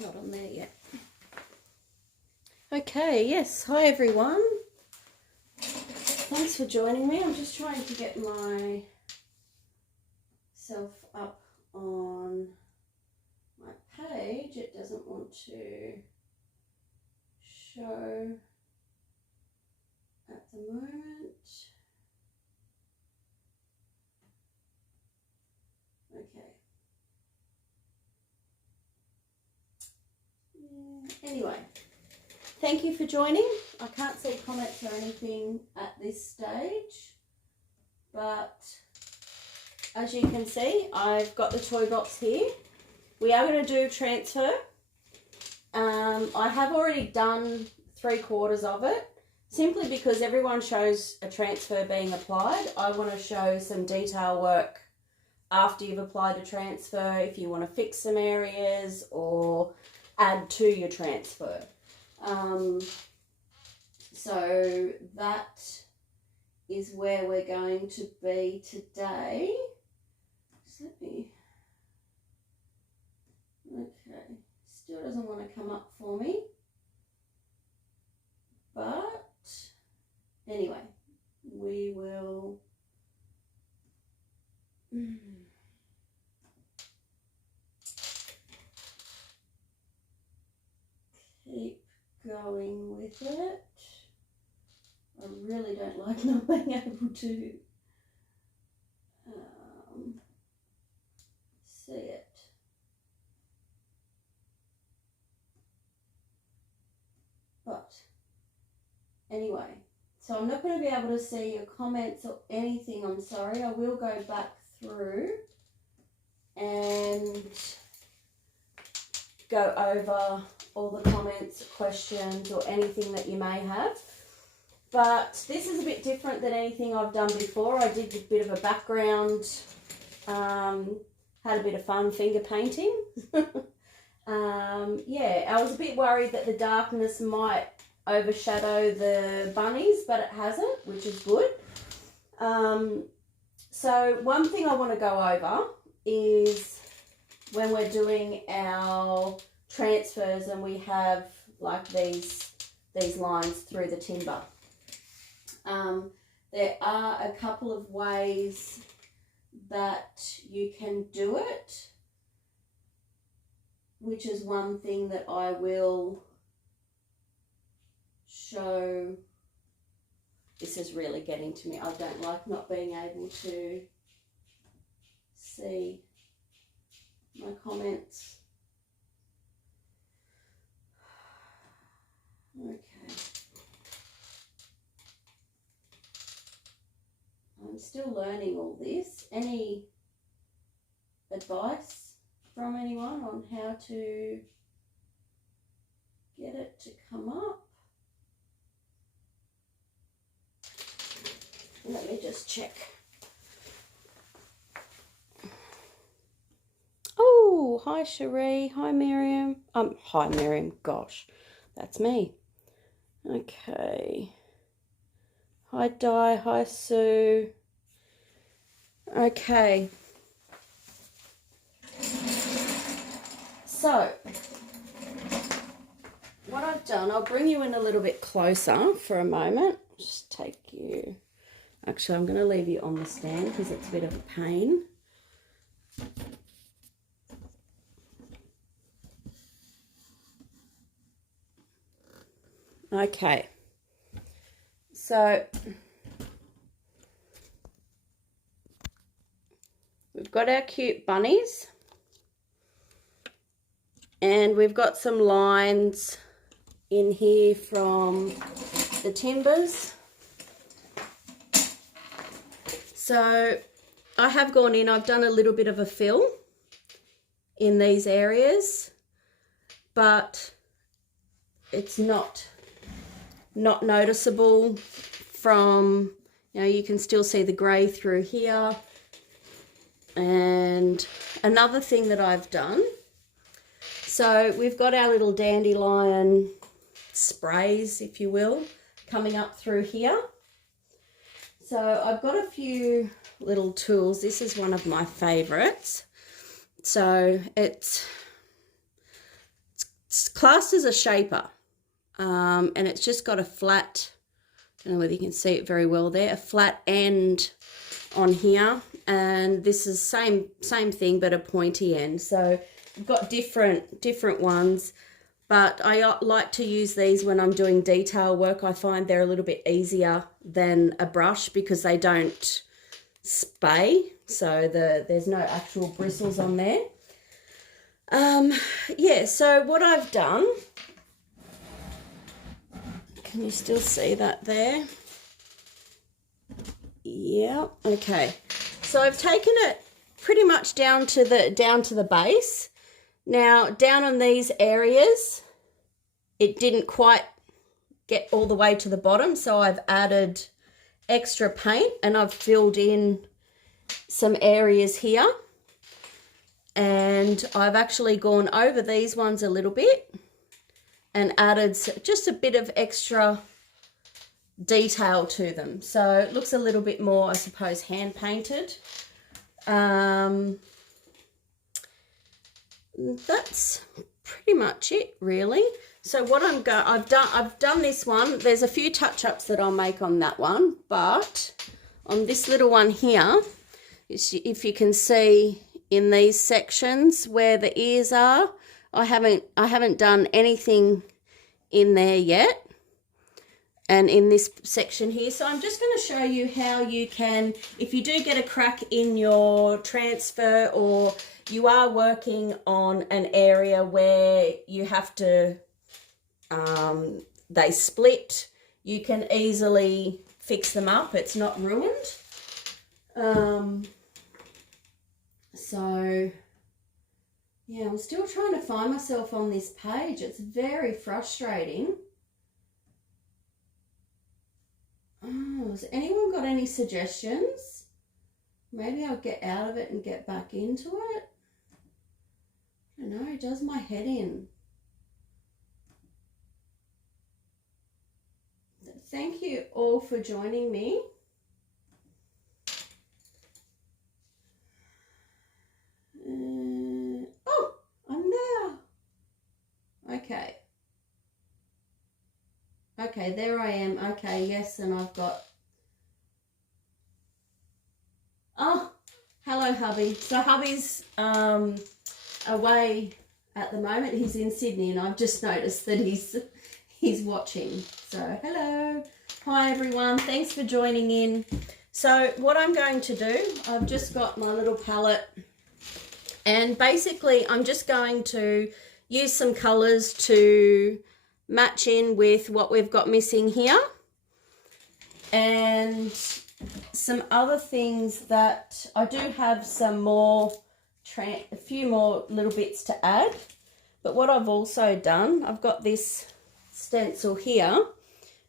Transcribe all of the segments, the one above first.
not on there yet. Okay, yes, hi everyone. Thanks for joining me. I'm just trying to get myself up on my page. It doesn't want to show at the moment. Okay. Anyway, thank you for joining. I can't see comments or anything at this stage, but as you can see, I've got the toy box here. We are going to do transfer. I have already done 3/4 of it, simply because everyone shows a transfer being applied. I want to show some detail work after you've applied a transfer, if you want to fix some areas or add to your transfer. So that is where we're going to be today. Just let me, okay, still doesn't want to come up for me, but anyway, we will keep going with it. I really don't like not being able to see it. But anyway, so I'm not going to be able to see your comments or anything, I'm sorry. I will go back through and go over all the comments, questions, or anything that you may have. But this is a bit different than anything I've done before. I did a bit of a background, had a bit of fun finger painting. Yeah, I was a bit worried that the darkness might overshadow the bunnies, but it hasn't, which is good. So one thing I want to go over is when we're doing our transfers and we have like these lines through the timber. There are a couple of ways that you can do it, which is one thing that I will show. This is really getting to me. I don't like not being able to see my comments. Okay. I'm still learning all this. Any advice from anyone on how to get it to come up? Let me just check. Oh, hi Cherie. Hi Miriam. Hi Miriam. Gosh, that's me. Okay. Hi Di. Hi Sue. Okay. So, what I've done, I'll bring you in a little bit closer for a moment. Just take you. Actually, I'm going to leave you on the stand because it's a bit of a pain. Okay. So, we've got our cute bunnies. And we've got some lines in here from the timbers. So I have gone in, I've done a little bit of a fill in these areas, but it's not noticeable from, you know, you can still see the grey through here. And another thing that I've done, so we've got our little dandelion sprays, if you will, coming up through here. So I've got a few little tools. This is one of my favourites. So it's it's classed as a shaper, and it's just got a flat, I don't know whether you can see it very well there, a flat end on here, and this is same thing but a pointy end. So I've got different ones, but I like to use these when I'm doing detail work. I find they're a little bit easier than a brush because they don't spay, so there's no actual bristles on there. Yeah, so what I've done, can you still see that there? Yeah, okay. So I've taken it pretty much down to the base. Now, down on these areas, it didn't quite get all the way to the bottom, so I've added extra paint and I've filled in some areas here. And I've actually gone over these ones a little bit and added just a bit of extra detail to them. So it looks a little bit more, I suppose, hand painted. That's pretty much it, really. So what I've done this one. There's a few touch-ups that I'll make on that one, but on this little one here, if you can see in these sections where the ears are, I haven't done anything in there yet, and in this section here. So I'm just going to show you how you can, if you do get a crack in your transfer, or you are working on an area where you have to, they split, you can easily fix them up. It's not ruined. So yeah, I'm still trying to find myself on this page. It's very frustrating. Oh, has anyone got any suggestions? Maybe I'll get out of it and get back into it. I don't know, it does my head in. Thank you all for joining me. Oh, I'm there. Okay. Okay, there I am. Okay, yes, and I've got... Oh, hello, hubby. So hubby's away at the moment. He's in Sydney, and I've just noticed that he's watching. So hello. Hi, everyone. Thanks for joining in. So what I'm going to do, I've just got my little palette, and basically I'm just going to use some colours to match in with what we've got missing here, and some other things that I do have some more, a few more little bits to add. But what I've also done, I've got this stencil here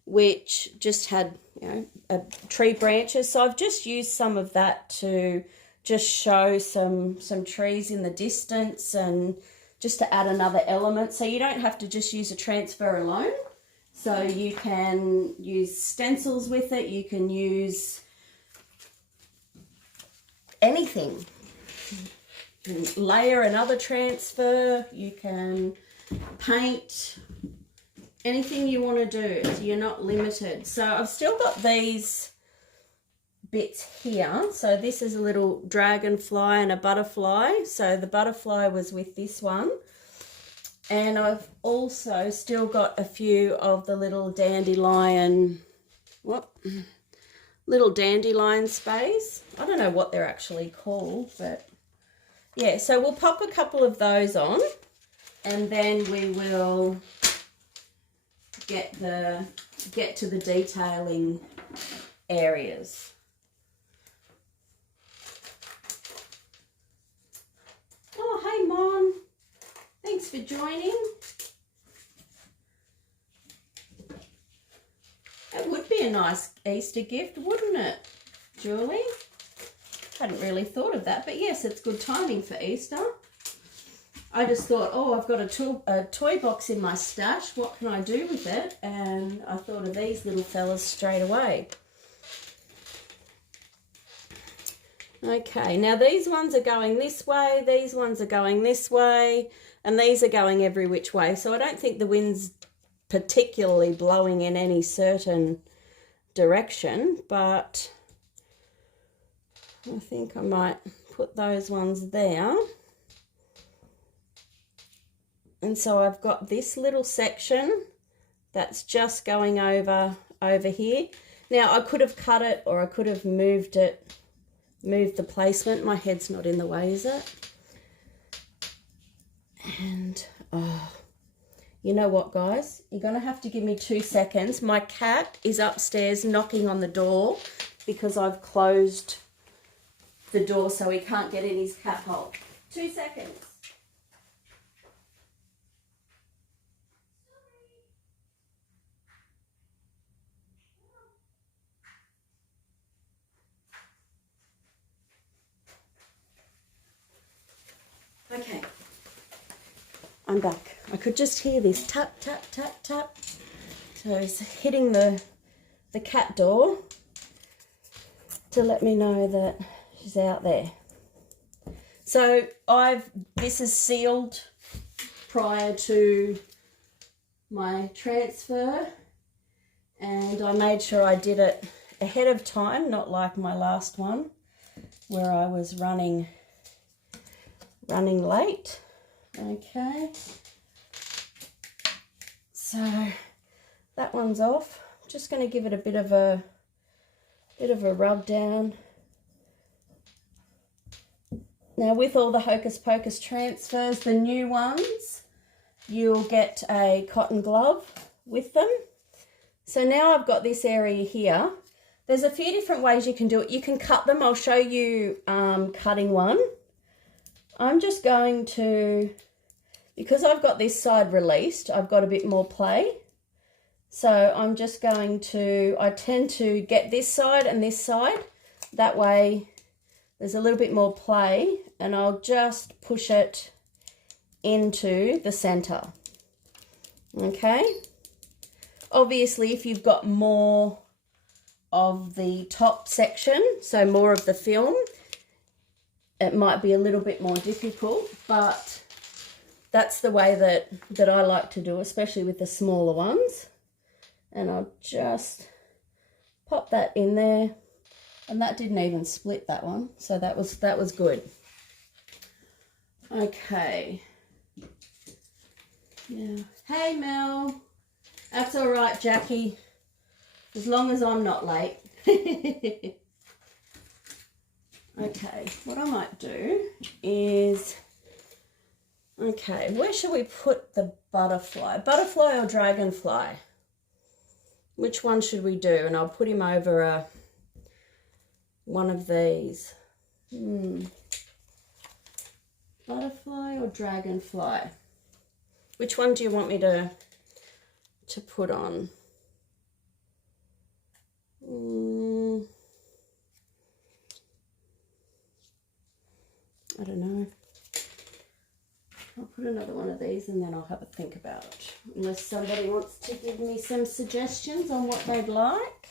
which just had, you know, tree branches, so I've just used some of that to just show some trees in the distance, and just to add another element. So you don't have to just use a transfer alone. So you can use stencils with it. You can use anything. You can layer another transfer. You can paint. Anything you want to do. You're not limited. So I've still got these bits here. So this is a little dragonfly and a butterfly. So the butterfly was with this one. And I've also still got a few of the little dandelion, little dandelion sprays. I don't know what they're actually called, but yeah. So we'll pop a couple of those on, and then we will get to the detailing areas. Oh, hey, Mon. Thanks for joining. That would be a nice Easter gift, wouldn't it, Julie? Hadn't really thought of that, but yes, it's good timing for Easter. I just thought, oh, I've got a toy box in my stash. What can I do with it? And I thought of these little fellas straight away. Okay, now these ones are going this way. These ones are going this way. and these are going every which way. So I don't think the wind's particularly blowing in any certain direction, but I think I might put those ones there. And so I've got this little section that's just going over here. Now I could have cut it, or I could have moved the placement. My head's not in the way, is it? And oh, you know what, guys? You're going to have to give me 2 seconds. My cat is upstairs knocking on the door because I've closed the door so he can't get in his cat hole. 2 seconds. Okay, I'm back. I could just hear this tap, tap, tap, tap. So he's hitting the cat door to let me know that she's out there. So this is sealed prior to my transfer, and I made sure I did it ahead of time, not like my last one where I was running late. Okay, so that one's off. Just going to give it a bit of a rub down. Now with all the Hocus Pocus transfers, the new ones, you'll get a cotton glove with them. So now I've got this area here. There's a few different ways you can do it. You can cut them. I'll show you cutting one. I'm just going to, because I've got this side released, I've got a bit more play. So I'm just going to, I tend to get this side and this side. That way there's a little bit more play, and I'll just push it into the center. Okay. Obviously, if you've got more of the top section, so more of the film, it might be a little bit more difficult, but that's the way that I like to do, especially with the smaller ones. And I'll just pop that in there, and that didn't even split, that one, so that was good. Okay. Yeah. Hey Mel. That's all right, Jackie, as long as I'm not late. Okay, what I might do is, okay, where should we put the butterfly? Butterfly or dragonfly? Which one should we do? And I'll put him over one of these. Butterfly or dragonfly? Which one do you want me to put on? I don't know. I'll put another one of these and then I'll have a think about it. Unless somebody wants to give me some suggestions on what they'd like.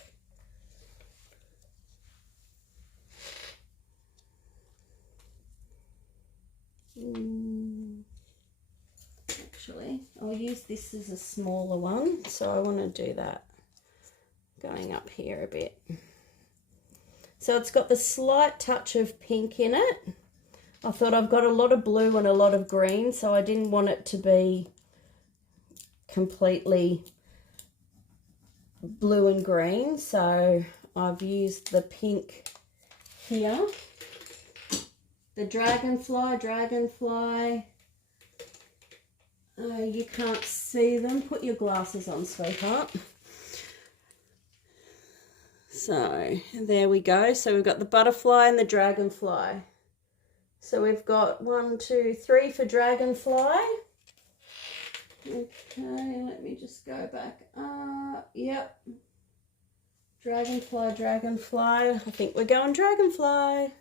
Actually, I'll use this as a smaller one. So I want to do that going up here a bit. So it's got the slight touch of pink in it. I thought I've got a lot of blue and a lot of green, so I didn't want it to be completely blue and green. So I've used the pink here. The dragonfly. You can't see them. Put your glasses on, sweetheart. So there we go. So we've got the butterfly and the dragonfly. So we've got 1, 2, 3 for dragonfly. Okay, let me just go back. Yep. Dragonfly. I think we're going dragonfly.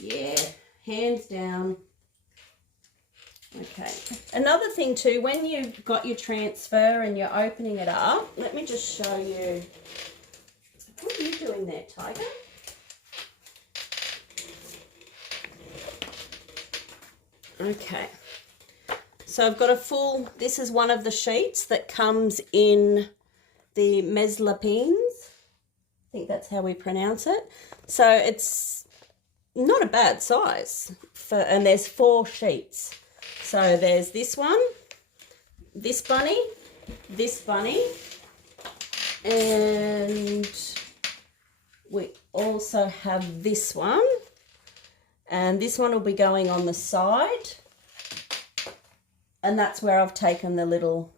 Yeah, hands down. Okay. Another thing too, when you've got your transfer and you're opening it up, let me just show you. What are you doing there, Tiger? Okay. So I've got a full, this is one of the sheets that comes in the meslapines. I think that's how we pronounce it. So it's not a bad size, and there's 4 sheets. So there's this one, this bunny, and we also have this one. And this one will be going on the side. And that's where I've taken the little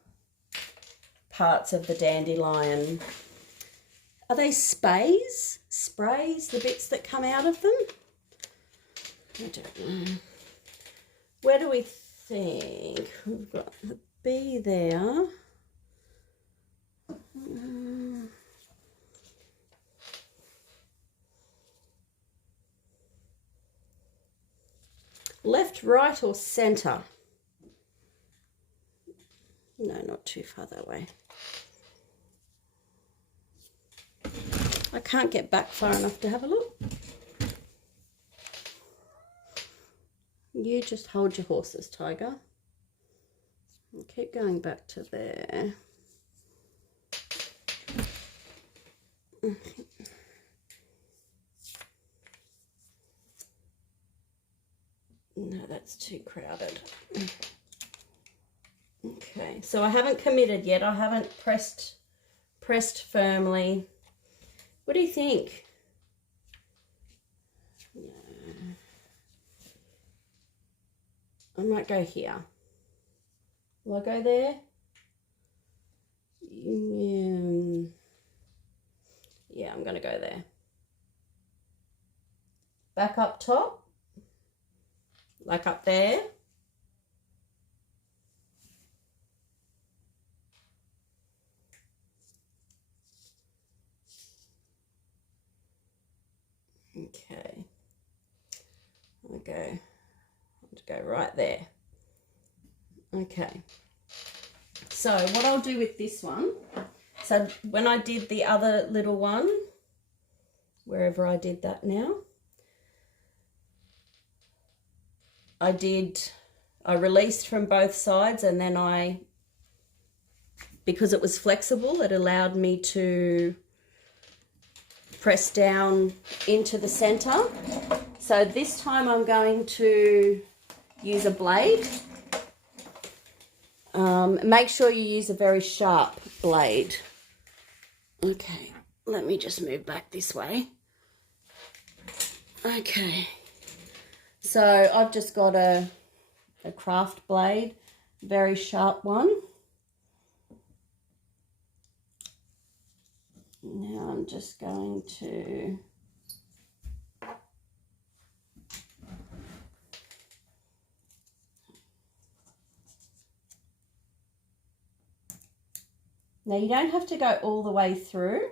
parts of the dandelion. Are they sprays? Sprays, the bits that come out of them? I don't know. Where do we think? We've got the bee there. Left, right, or centre? No, not too far that way. I can't get back far enough to have a look. You just hold your horses, Tiger. And keep going back to there. No, that's too crowded. Okay, so I haven't committed yet. I haven't pressed firmly. What do you think? No. I might go here. Will I go there? Yeah, I'm going to go there. Back up top. Like up there. Okay. I'll go right there. Okay. So what I'll do with this one, so when I did the other little one, wherever I did that now, I released from both sides, and then because it was flexible, it allowed me to press down into the center. So this time I'm going to use a blade. Make sure you use a very sharp blade. Okay, let me just move back this way. Okay, so I've just got a craft blade, very sharp one. Now I'm just going to now you don't have to go all the way through.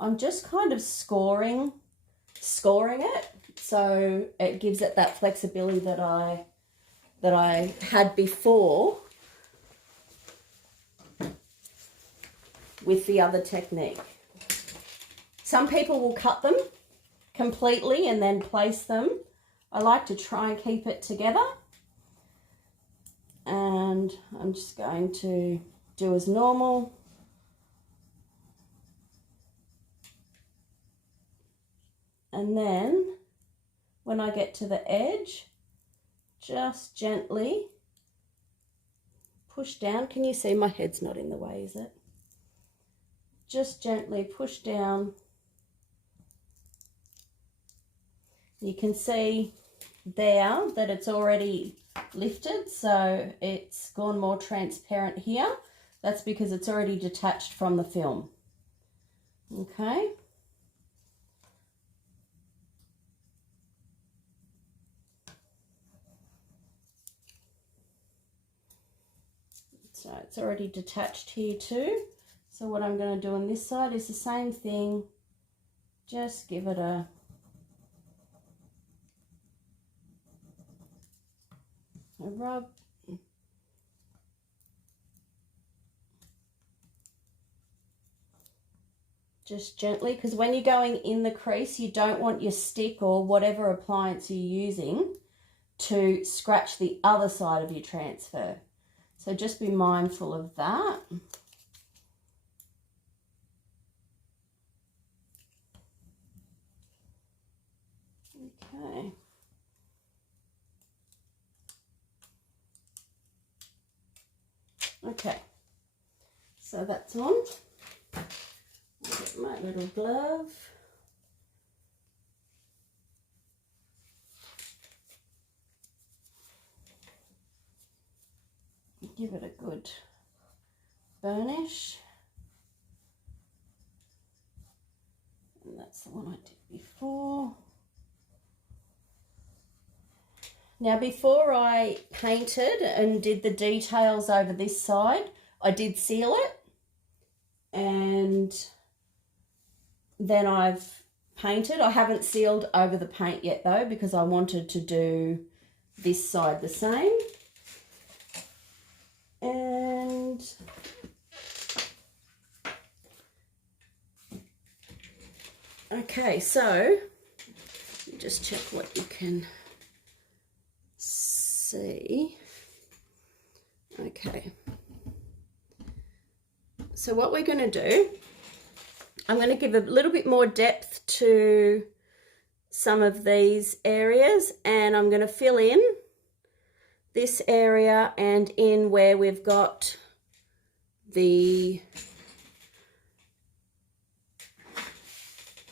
I'm just kind of scoring it, so it gives it that flexibility that I had before with the other technique. Some people will cut them completely and then place them. I like to try and keep it together. And I'm just going to do as normal. And then when I get to the edge, just gently push down. Can you see my head's not in the way, is it? Just gently push down. You can see there that it's already lifted, so it's gone more transparent here. That's because it's already detached from the film. Okay. So it's already detached here too. So what I'm going to do on this side is the same thing. Just give it a rub. Just gently, because when you're going in the crease, you don't want your stick or whatever appliance you're using to scratch the other side of your transfer. So just be mindful of that. Okay. Okay, so that's on. I'll get my little glove. Give it a good burnish. And that's the one I did before. Now, before I painted and did the details over this side, I did seal it. And then I've painted. I haven't sealed over the paint yet though, because I wanted to do this side the same. And okay, so just check what you can see. Okay, so what we're going to do, I'm going to give a little bit more depth to some of these areas, and I'm going to fill in this area and in where we've got the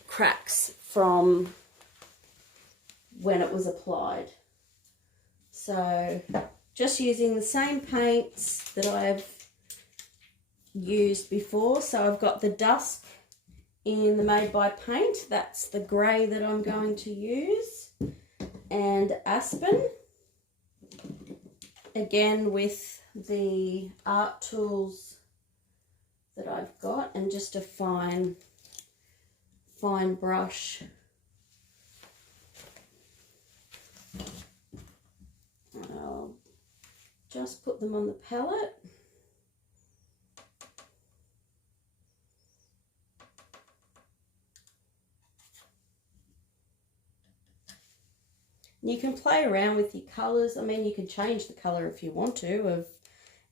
cracks from when it was applied. So just using the same paints that I've used before. So I've got the dusk in the Made by Paint, that's the grey that I'm going to use, and Aspen, again with the art tools that I've got, and just a fine brush. I'll just put them on the palette. You can play around with your colours. I mean, you can change the colour if you want to of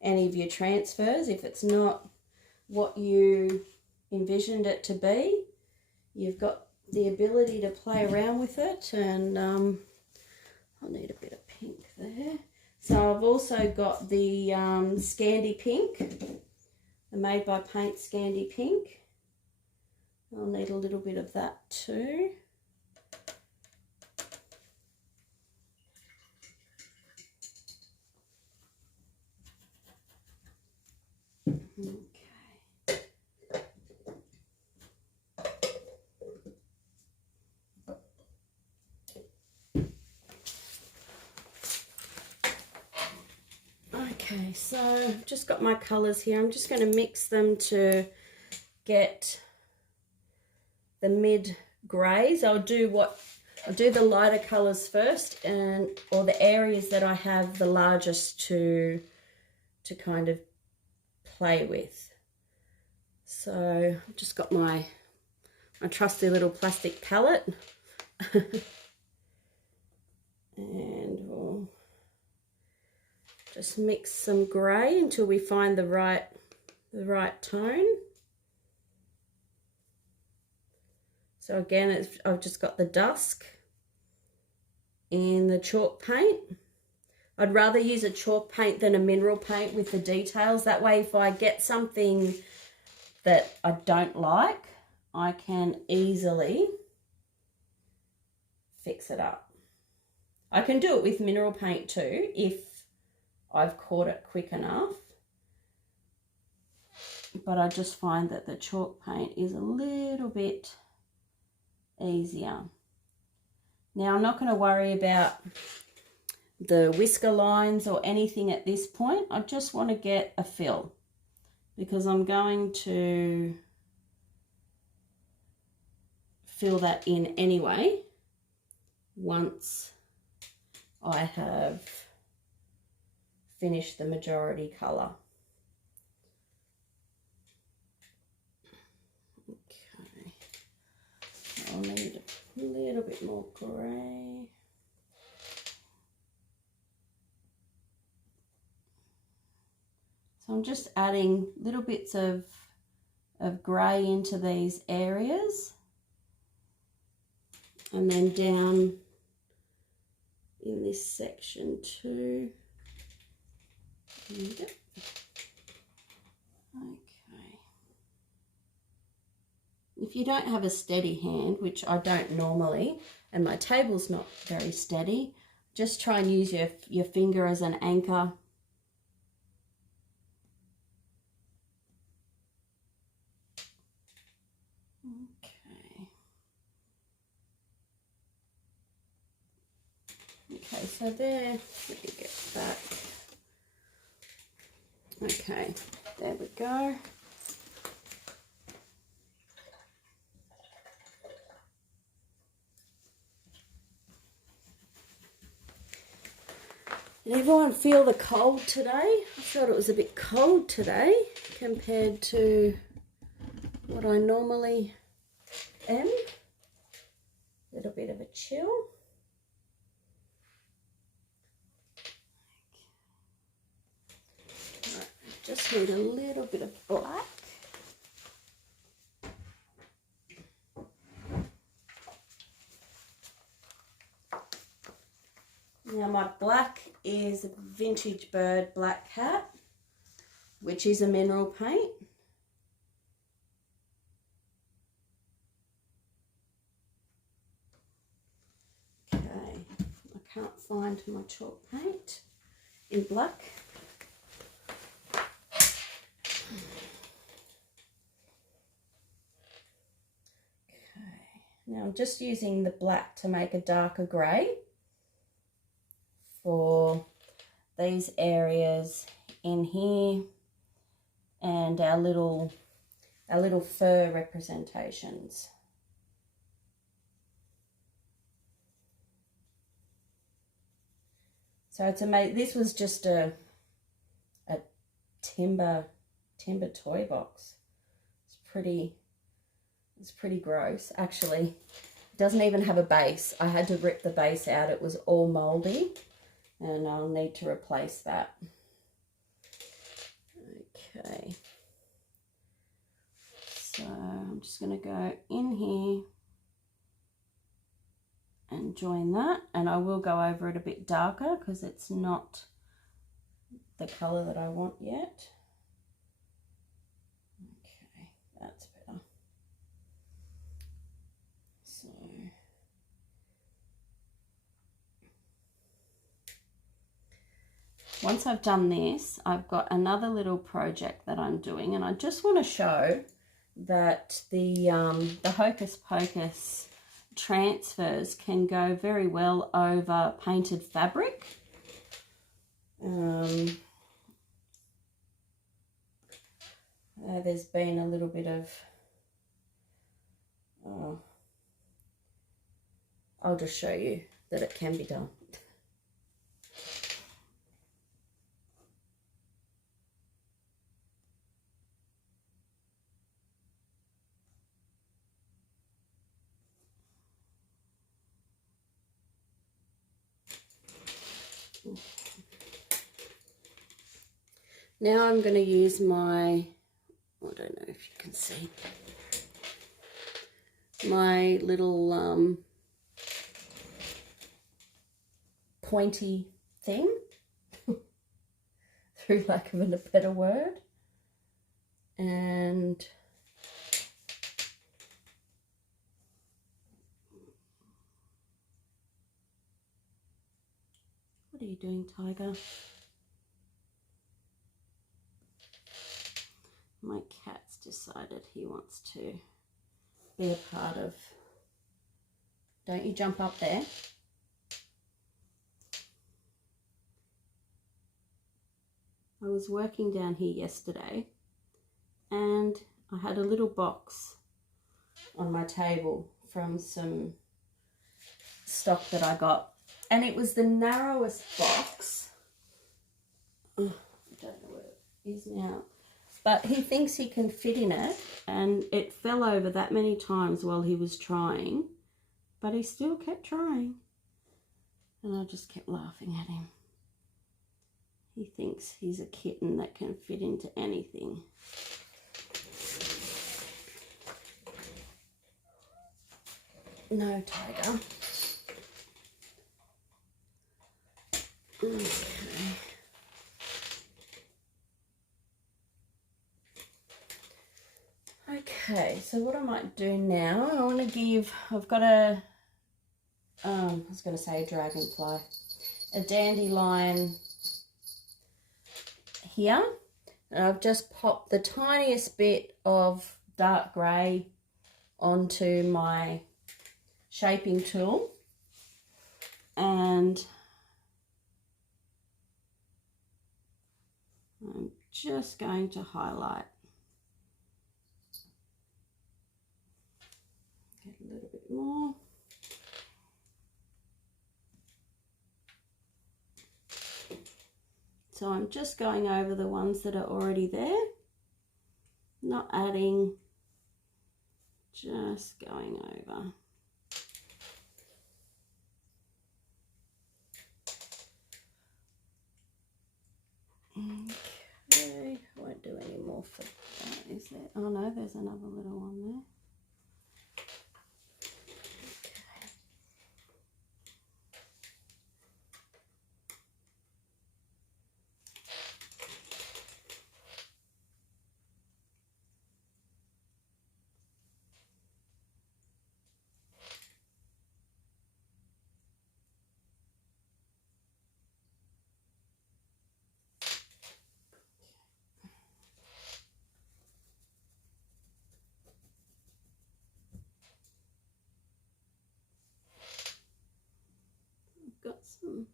any of your transfers. If it's not what you envisioned it to be, you've got the ability to play around with it. And I'll need a bit of pink there. So I've also got the Scandi Pink, the Made by Paint Scandi Pink. I'll need a little bit of that too. Okay, so I've just got my colours here. I'm just going to mix them to get the mid greys. I'll do the lighter colours first, or the areas that I have the largest to kind of play with. So I've just got my trusty little plastic palette. And we'll just mix some grey until we find the right tone. So again, I've just got the dusk in the chalk paint. I'd rather use a chalk paint than a mineral paint with the details. That way, if I get something that I don't like, I can easily fix it up. I can do it with mineral paint too if I've caught it quick enough. But I just find that the chalk paint is a little bit easier. Now, I'm not going to worry about the whisker lines or anything at this point. I just want to get a fill, because I'm going to fill that in anyway once I have finished the majority colour. Okay, I'll need a little bit more grey. So I'm just adding little bits of grey into these areas, and then down in this section too. There we go. Okay. If you don't have a steady hand, which I don't normally, and my table's not very steady, just try and use your finger as an anchor. Okay, so there, let me get back. Okay, there we go. Did everyone feel the cold today? I thought it was a bit cold today compared to what I normally am. A little bit of a chill. Right, just need a little bit of black. Now my black is Vintage Bird Black Cat, which is a mineral paint. Okay, I can't find my chalk paint in black. Okay, now I'm just using the black to make a darker grey for these areas in here and our little fur representations. So it's amazing. This was just a timber toy box. It's pretty gross. Actually, it doesn't even have a base. I had to rip the base out. It was all moldy, and I'll need to replace that. Okay. So I'm just going to go in here and join that, and I will go over it a bit darker because it's not the colour that I want yet. Okay, that's better. So once I've done this, I've got another little project that I'm doing, and I just want to show that the Hocus Pocus transfers can go very well over painted fabric. There's been a little bit of I'll just show you that it can be done. Now I'm going to use my, I don't know if you can see, my little pointy thing, through lack of a better word, and what are you doing, Tiger? My cat's decided he wants to be a part of. Don't you jump up there. I was working down here yesterday and I had a little box on my table from some stock that I got, and it was the narrowest box. Oh, I don't know where it is now. But he thinks he can fit in it, and it fell over that many times while he was trying, but he still kept trying. And I just kept laughing at him. He thinks he's a kitten that can fit into anything. No, Tiger. Okay. Okay, so what I might do now, I want to give, I've got a, I was going to say a dragonfly, a dandelion here. And I've just popped the tiniest bit of dark grey onto my shaping tool. And I'm just going to highlight. Get a little bit more. So I'm just going over the ones that are already there, not adding, just going over. Okay, I won't do any more for that, is there? Oh no, there's another little one there. Got some.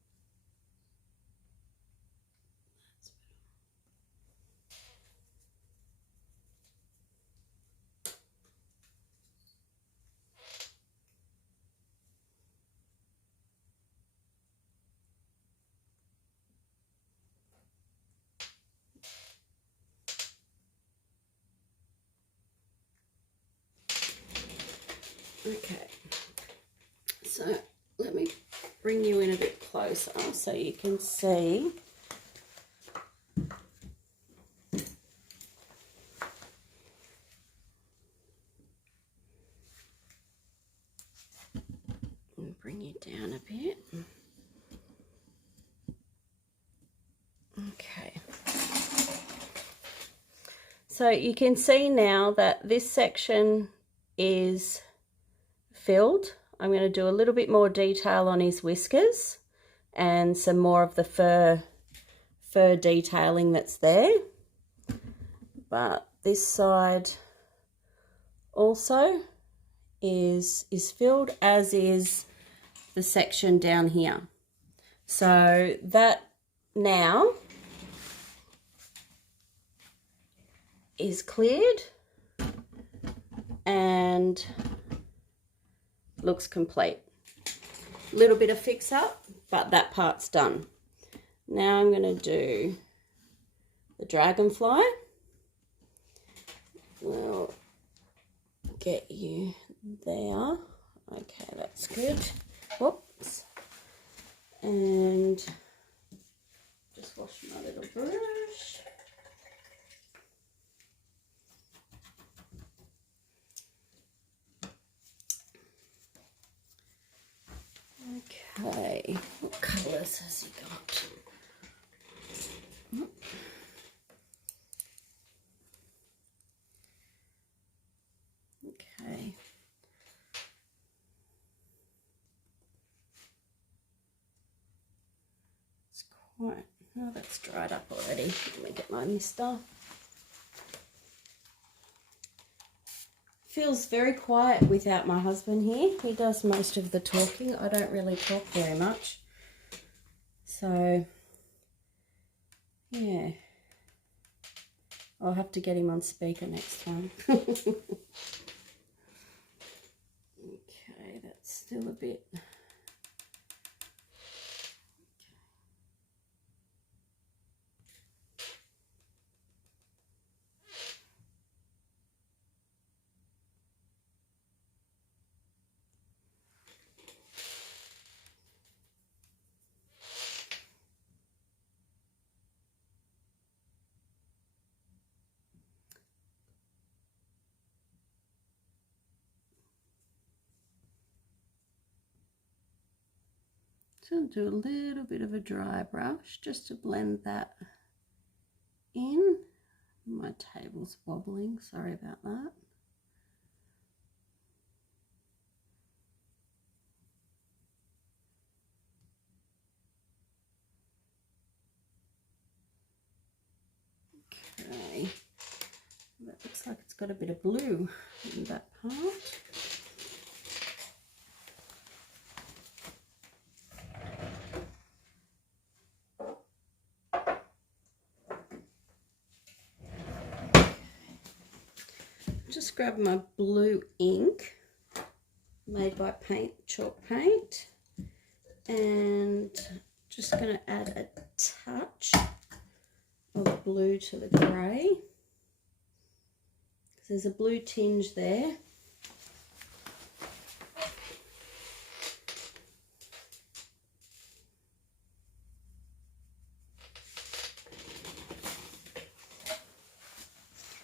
Okay, so let me bring you in a bit closer so you can see. And bring you down a bit. Okay. So you can see now that this section is filled. I'm going to do a little bit more detail on his whiskers and some more of the fur detailing that's there. But this side also is filled, as is the section down here. So that now is cleared and looks complete. Little bit of fix up, but that part's done. Now I'm going to do the dragonfly. We'll get you there. Okay, that's good. Whoops. And just wash my little brush. Okay, what colours has he got? Okay. It's quite, oh, that's dried up already. Let me get my mister. Feels very quiet without my husband here. He does most of the talking. I don't really talk very much. So, yeah. I'll have to get him on speaker next time. Okay, that's still a bit... So do a little bit of a dry brush just to blend that in. My table's wobbling, sorry about that. Okay, that looks like it's got a bit of blue in that part. Just grab my blue ink made by chalk paint, and just going to add a touch of blue to the grey, because there's a blue tinge there.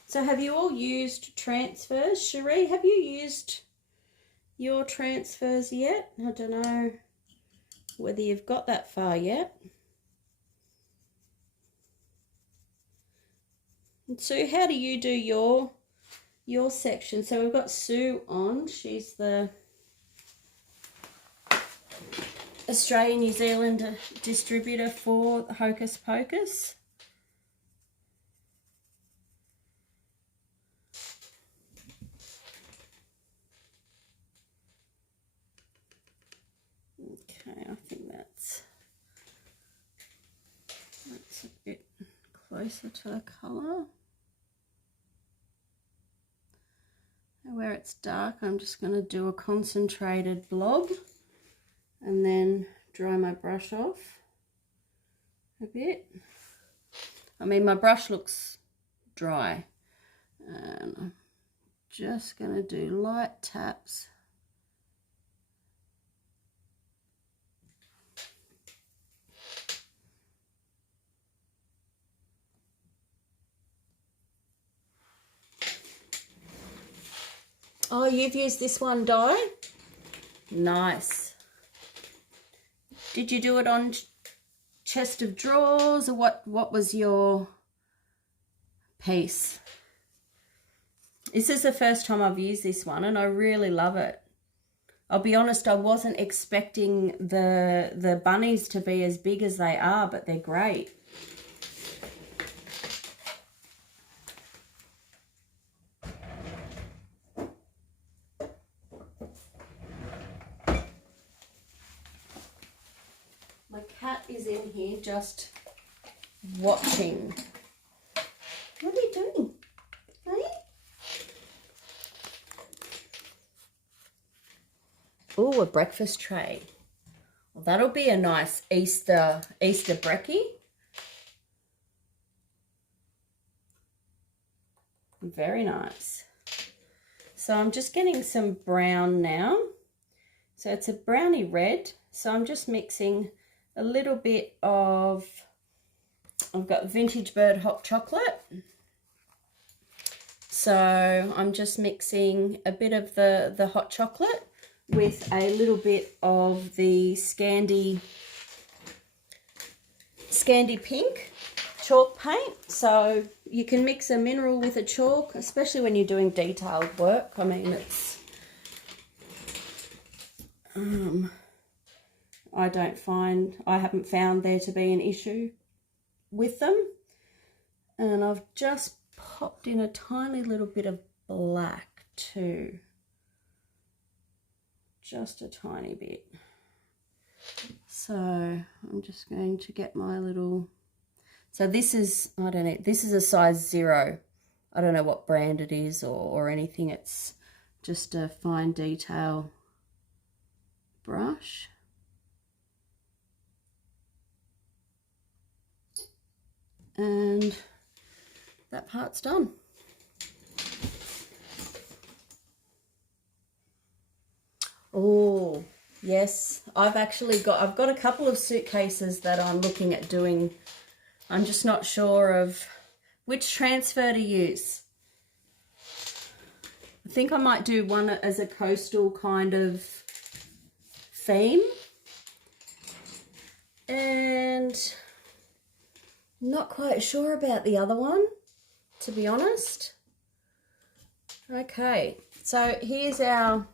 So have you all used transfers? Cherie, have you used your transfers yet? I don't know whether you've got that far yet. And Sue, how do you do your section? So we've got Sue on. She's the Australian New Zealand distributor for Hocus Pocus. Okay, I think that's a bit closer to the colour. And where it's dark, I'm just going to do a concentrated blob and then dry my brush off a bit. I mean, my brush looks dry, and I'm just going to do light taps. Oh, you've used this one dye? Nice. Did you do it on chest of drawers, or what was your piece? This is the first time I've used this one, and I really love it. I'll be honest, I wasn't expecting the bunnies to be as big as they are, but they're great. My cat is in here just watching. What are you doing? Hey? Oh, a breakfast tray. Well, that'll be a nice Easter brekkie. Very nice. So I'm just getting some brown now. So it's a browny red. So I'm just mixing a little bit of, I've got Vintage Bird hot chocolate. So I'm just mixing a bit of the hot chocolate with a little bit of the Scandi Pink chalk paint. So you can mix a mineral with a chalk, especially when you're doing detailed work. I mean, it's I haven't found there to be an issue with them. And I've just popped in a tiny little bit of black too. Just a tiny bit. So I'm just going to get my little, so this is, I don't know, this is a size 0. I don't know what brand it is or anything. It's just a fine detail brush. And that part's done. Oh, yes, I've got a couple of suitcases that I'm looking at doing. I'm just not sure of which transfer to use. I think I might do one as a coastal kind of theme. And not quite sure about the other one, to be honest. Okay, so here's our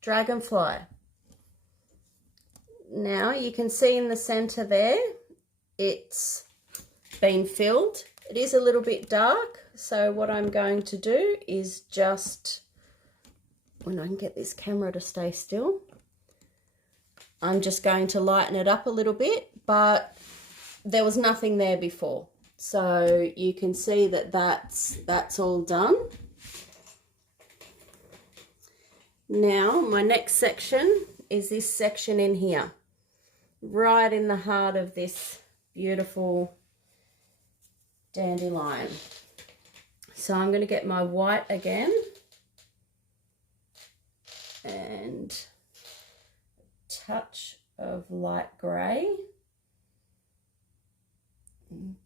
dragonfly. Now you can see in the center there, it's been filled. It is a little bit dark, so what I'm going to do is just, when I can get this camera to stay still, I'm just going to lighten it up a little bit, but there was nothing there before. So you can see that that's all done. Now my next section is this section in here, right in the heart of this beautiful dandelion. So I'm going to get my white again and a touch of light grey.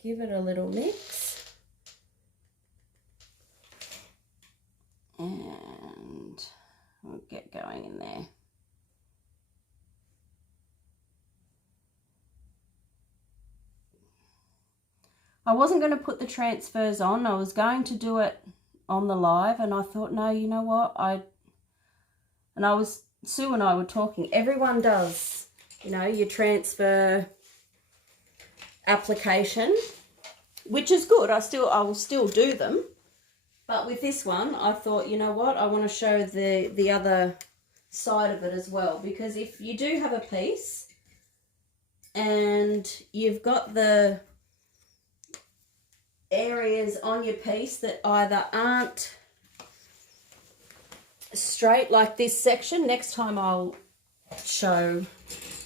Give it a little mix. And we'll get going in there. I wasn't going to put the transfers on. I was going to do it on the live, and I thought, no, you know what? Sue and I were talking. Everyone does, you know, your transfer application, which is good. I will still do them. But with this one, I thought, you know what? I want to show the other side of it as well, because if you do have a piece and you've got the areas on your piece that either aren't straight, like this section, next time I'll show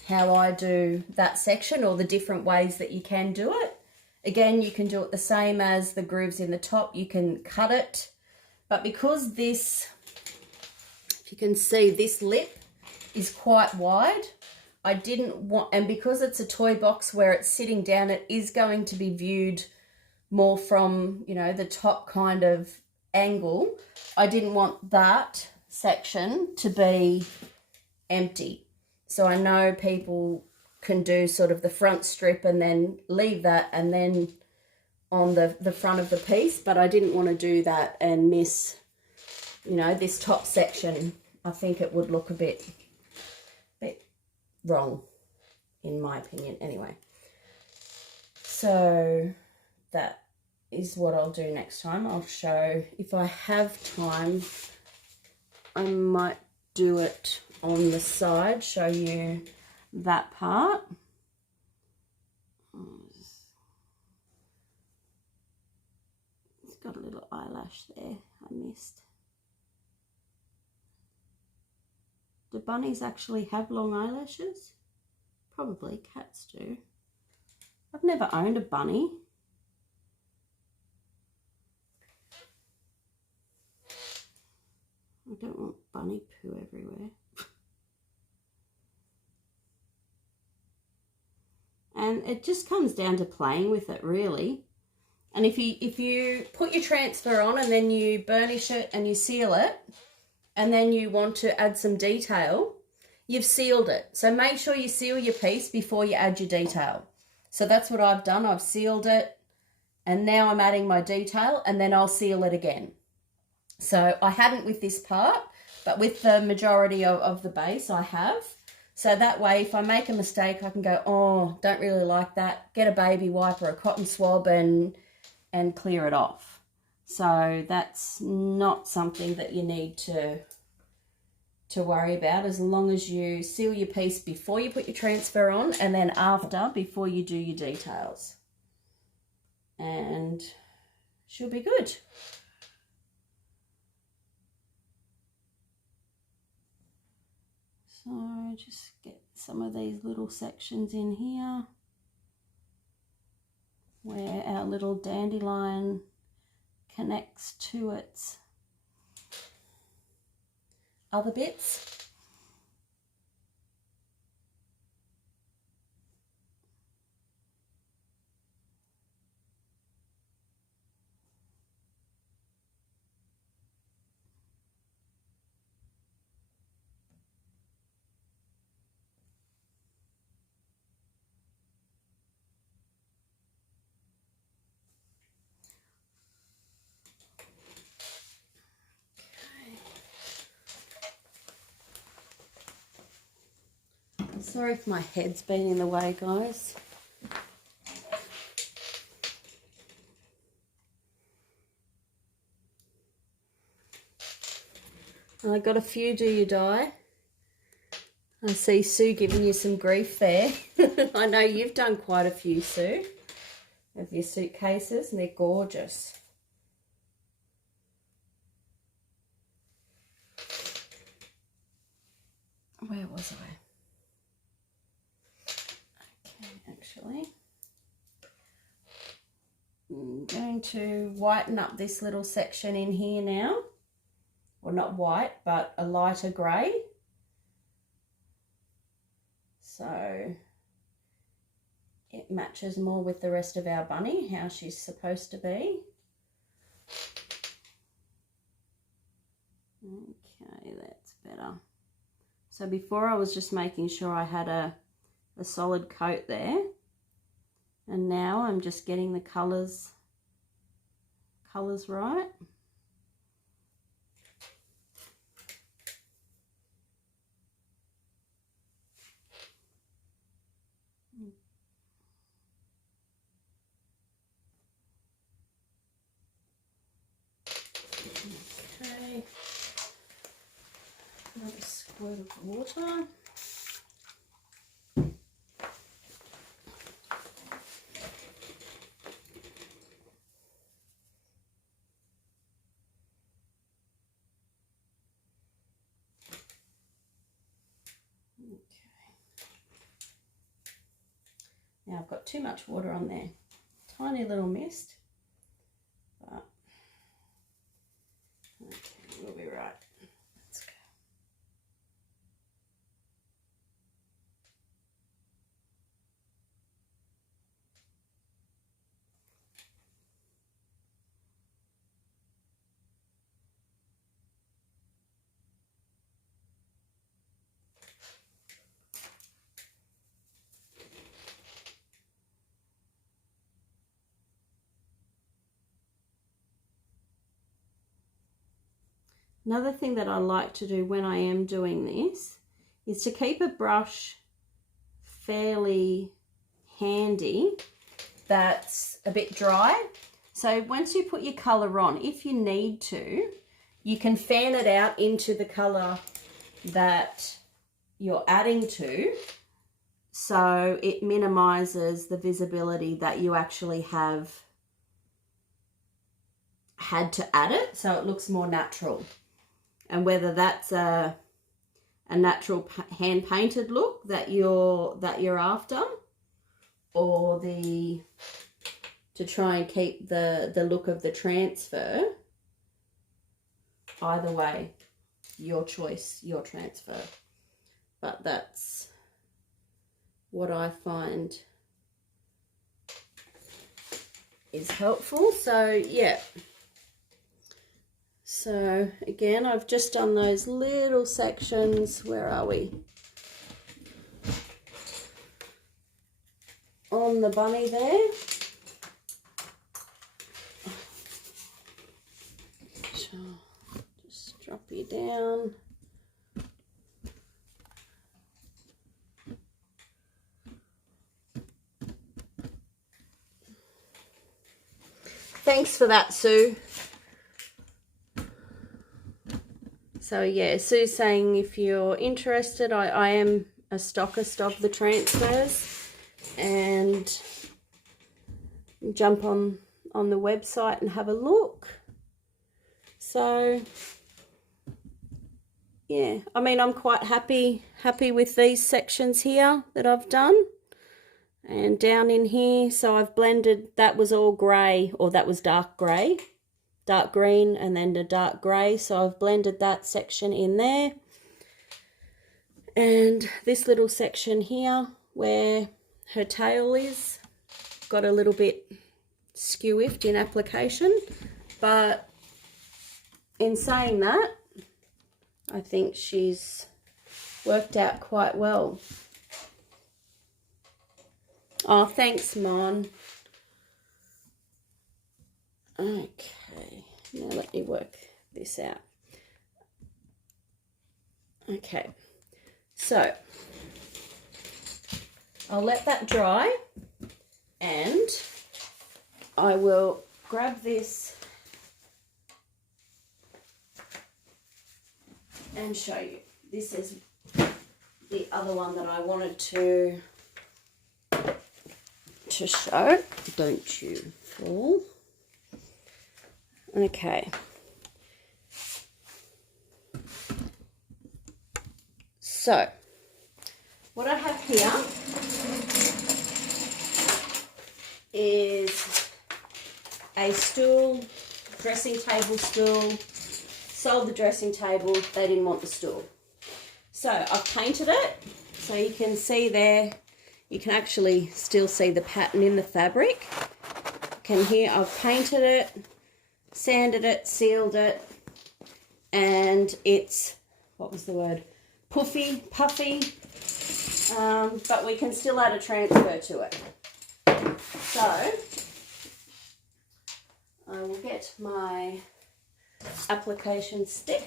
how I do that section or the different ways that you can do it. Again, you can do it the same as the grooves in the top. You can cut it, but because this, if you can see, this lip is quite wide, I didn't want, and because it's a toy box where it's sitting down, it is going to be viewed more from, you know, the top kind of angle. I didn't want that section to be empty. So I know people can do sort of the front strip and then leave that and then on the front of the piece, but I didn't want to do that and miss, you know, this top section. I think it would look a bit wrong, in my opinion, anyway. So that is what I'll do next time. I'll show, if I have time, I might do it on the side, show you that part. It's got a little eyelash there I missed. Do bunnies actually have long eyelashes? Probably, cats do. I've never owned a bunny. I don't want bunny poo everywhere. And it just comes down to playing with it, really. And if you put your transfer on and then you burnish it and you seal it, and then you want to add some detail, you've sealed it. So make sure you seal your piece before you add your detail. So that's what I've done. I've sealed it, and now I'm adding my detail, and then I'll seal it again. So I hadn't with this part, but with the majority of the base I have. So that way, if I make a mistake, I can go, oh, don't really like that. Get a baby wipe or a cotton swab and clear it off. So that's not something that you need to worry about, as long as you seal your piece before you put your transfer on and then after, before you do your details. And she'll be good. So just get some of these little sections in here where our little dandelion connects to its other bits. Sorry if my head's been in the way, guys. I got a few do you die. I see Sue giving you some grief there. I know you've done quite a few, Sue, of your suitcases, and they're gorgeous. Where was I? Okay, actually, I'm going to whiten up this little section in here now. Well, not white, but a lighter grey. So it matches more with the rest of our bunny, how she's supposed to be. Okay, that's better. So before I was just making sure I had a solid coat there. And now I'm just getting the colours right. Okay, another squirt of water. Now I've got too much water on there. Tiny little mist. But okay, we'll be right. Let's go. Another thing that I like to do when I am doing this is to keep a brush fairly handy that's a bit dry. So once you put your colour on, if you need to, you can fan it out into the colour that you're adding to, so it minimises the visibility that you actually have had to add it, so it looks more natural. And whether that's a natural hand painted look that you're after, or to try and keep the look of the transfer, either way, your choice, your transfer. But that's what I find is helpful. So yeah. So again, I've just done those little sections. Where are we? On the bunny there. Just drop you down. Thanks for that, Sue. So yeah, Sue's saying if you're interested, I am a stockist of the transfers, and jump on the website and have a look. So yeah, I mean, I'm quite happy with these sections here that I've done. And down in here, so I've blended, that was all grey, or that was dark grey. Dark green and then the dark grey, so I've blended that section in there. And this little section here where her tail is, got a little bit skew-iffed in application, but in saying that, I think she's worked out quite well. Oh, thanks, Mon. Okay, now let me work this out. Okay, so I'll let that dry and I will grab this and show you. This is the other one that I wanted to show. Don't you fall. Okay. So, what I have here is a stool, dressing table stool. Sold the dressing table, they didn't want the stool. So I've painted it, so you can see there, you can actually still see the pattern in the fabric. You can hear I've painted it, sanded it, sealed it, and it's, what was the word? Puffy, but we can still add a transfer to it. So I will get my application stick.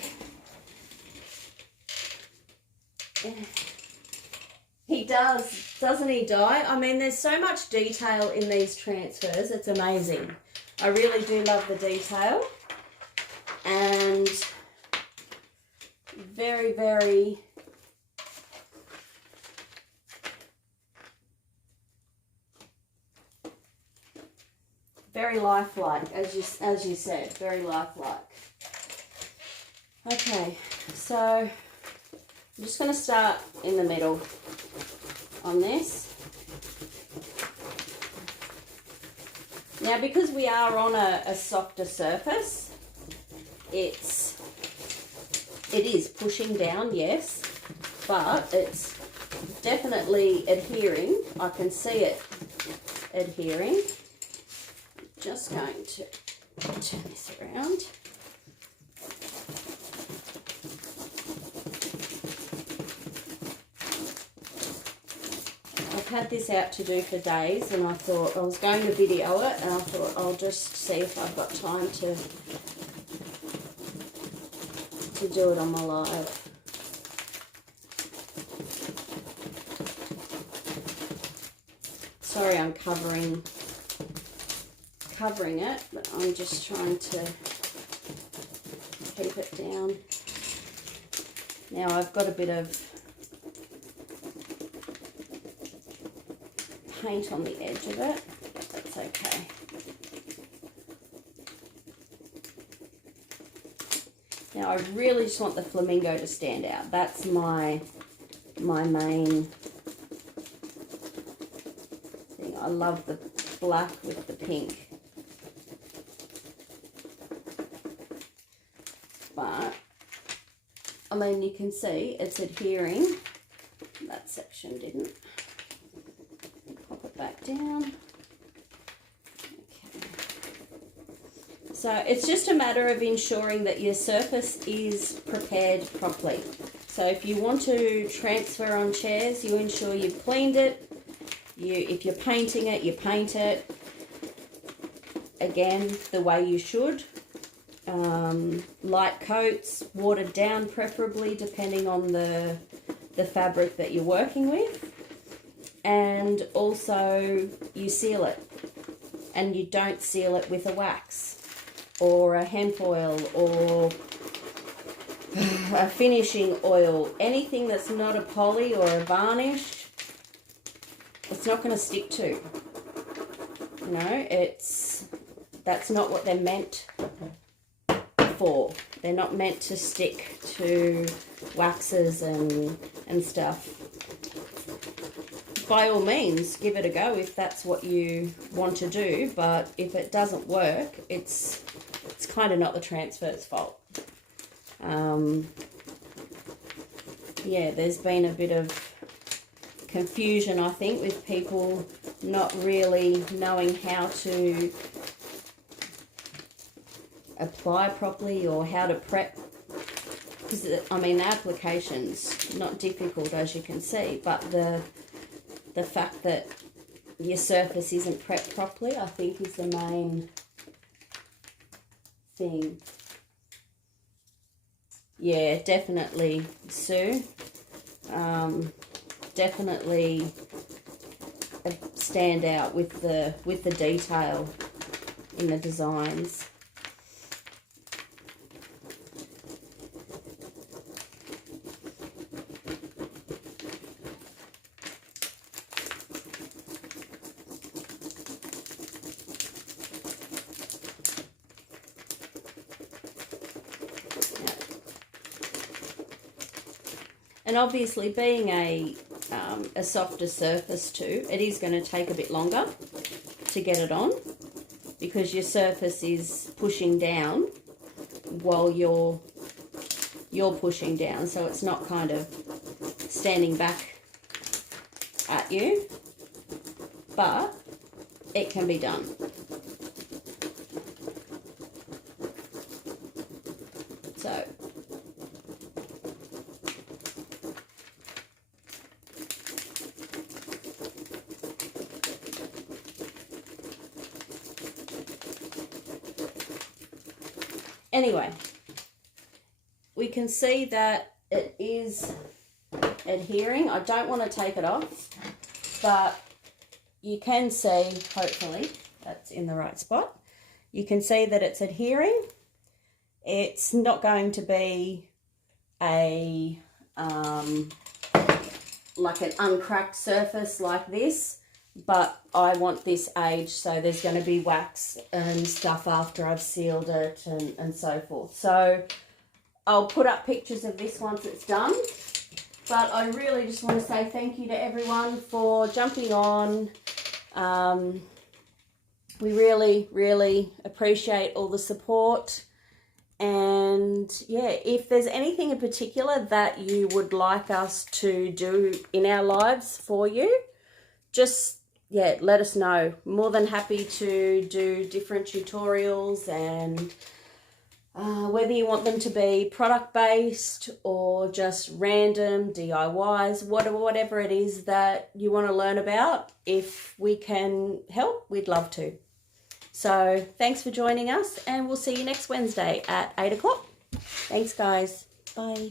He does, doesn't he, Die? I mean, there's so much detail in these transfers, it's amazing. I really do love the detail, and very, very lifelike, as you said, very lifelike. Okay, so I'm just going to start in the middle on this. Now, because we are on a softer surface, it is pushing down, yes, but it's definitely adhering. I can see it adhering. I'm just going to turn this around. I've had this out to do for days, and I thought I was going to video it, and I thought I'll just see if I've got time to do it on my live. Sorry, I'm covering it, but I'm just trying to keep it down. Now I've got a bit of paint on the edge of it, but that's okay. Now I really just want the flamingo to stand out. That's my main thing. I love the black with the pink. But, I mean, you can see it's adhering. That section didn't. Pop it back down. Okay. So it's just a matter of ensuring that your surface is prepared properly. So if you want to transfer on chairs, you ensure you've cleaned it. If you're painting it, you paint it. Again, the way you should. Light coats, watered down preferably, depending on the fabric that you're working with. And also you seal it, and you don't seal it with a wax or a hemp oil or a finishing oil. Anything that's not a poly or a varnish, it's not going to stick to. You know, that's not what they're meant for. They're not meant to stick to waxes and stuff. By all means, give it a go if that's what you want to do, but if it doesn't work, it's kind of not the transfer's fault. Yeah, there's been a bit of confusion, I think, with people not really knowing how to apply properly or how to prep, because I mean the application's not difficult, as you can see, but the fact that your surface isn't prepped properly, I think, is the main thing. Yeah, definitely, Sue. Definitely stand out with the detail in the designs. And obviously, being a softer surface too, it is going to take a bit longer to get it on, because your surface is pushing down while you're pushing down, so it's not kind of standing back at you, but it can be done. So anyway, we can see that it is adhering. I don't want to take it off, but you can see, hopefully, that's in the right spot. You can see that it's adhering. It's not going to be a like an uncracked surface like this, but I want this aged, so there's going to be wax and stuff after I've sealed it and so forth. So I'll put up pictures of this once it's done. But I really just want to say thank you to everyone for jumping on. We really, really appreciate all the support. And yeah, if there's anything in particular that you would like us to do in our lives for you, just, yeah, let us know. More than happy to do different tutorials, and whether you want them to be product-based or just random DIYs, whatever it is that you want to learn about, if we can help, we'd love to. So thanks for joining us, and we'll see you next Wednesday at 8 o'clock. Thanks, guys. Bye.